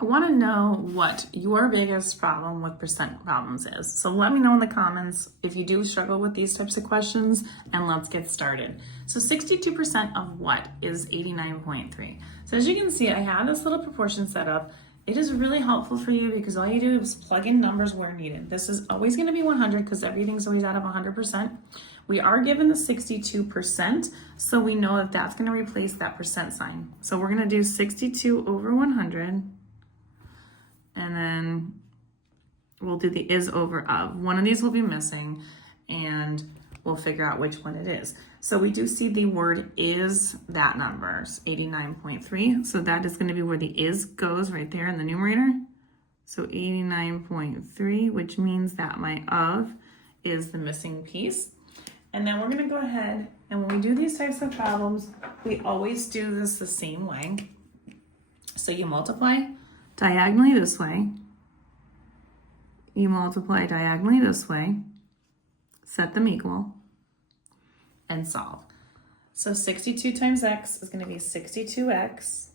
I want to know what your biggest problem with percent problems is. So let me know in the comments if you do struggle with these types of questions, and let's get started. So 62% of what is 89.3? So as you can see, I have this little proportion set up. It is really helpful for you because all you do is plug in numbers where needed. This is always going to be 100 because everything's always out of 100%. We are given the 62%, so we know that that's going to replace that percent sign. So we're going to do 62 over 100. And then we'll do the is over of. One of these will be missing and we'll figure out which one it is. So we do see the word is that number, 89.3. So that is going to be where the is goes right there in the numerator. So 89.3, which means that my of is the missing piece. And then we're going to go ahead and when we do these types of problems, we always do this the same way. So you multiply diagonally this way, you multiply diagonally this way, set them equal, and solve. So 62 times x is going to be 62x.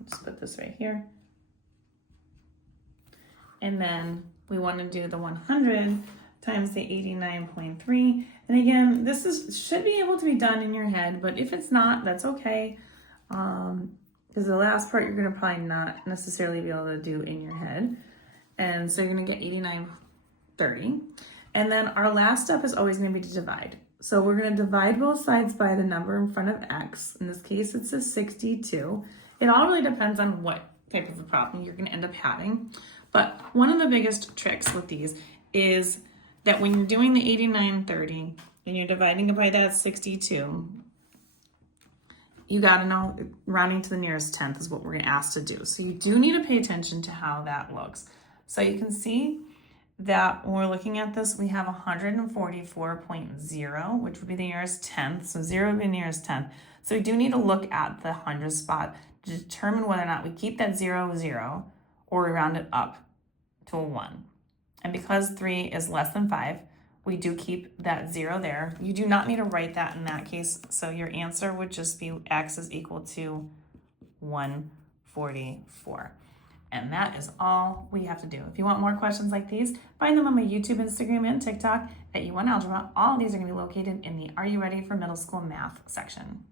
Let's put this right here. And then we want to do the 100 times the 89.3. And again, should be able to be done in your head, but if it's not, that's okay. Because the last part you're going to probably not necessarily be able to do in your head. And so you're going to get 89/30. And then our last step is always going to be to divide. So we're going to divide both sides by the number in front of x. In this case, it's a 62. It all really depends on what type of a problem you're going to end up having. But one of the biggest tricks with these is that when you're doing the 89/30 and you're dividing it by that 62, you got to know rounding to the nearest tenth is what we're asked to do. So you do need to pay attention to how that looks. So you can see that when we're looking at this, we have 144.0, which would be the nearest tenth. So 0 would be the nearest tenth. So we do need to look at the 100 spot to determine whether or not we keep that 0, 0, or we round it up to a 1. And because 3 is less than 5, we do keep that 0 there. You do not need to write that in that case. So your answer would just be x is equal to 144. And that is all we have to do. If you want more questions like these, find them on my YouTube, Instagram, and TikTok at U1 Algebra. All of these are going to be located in the Are You Ready for Middle School Math section.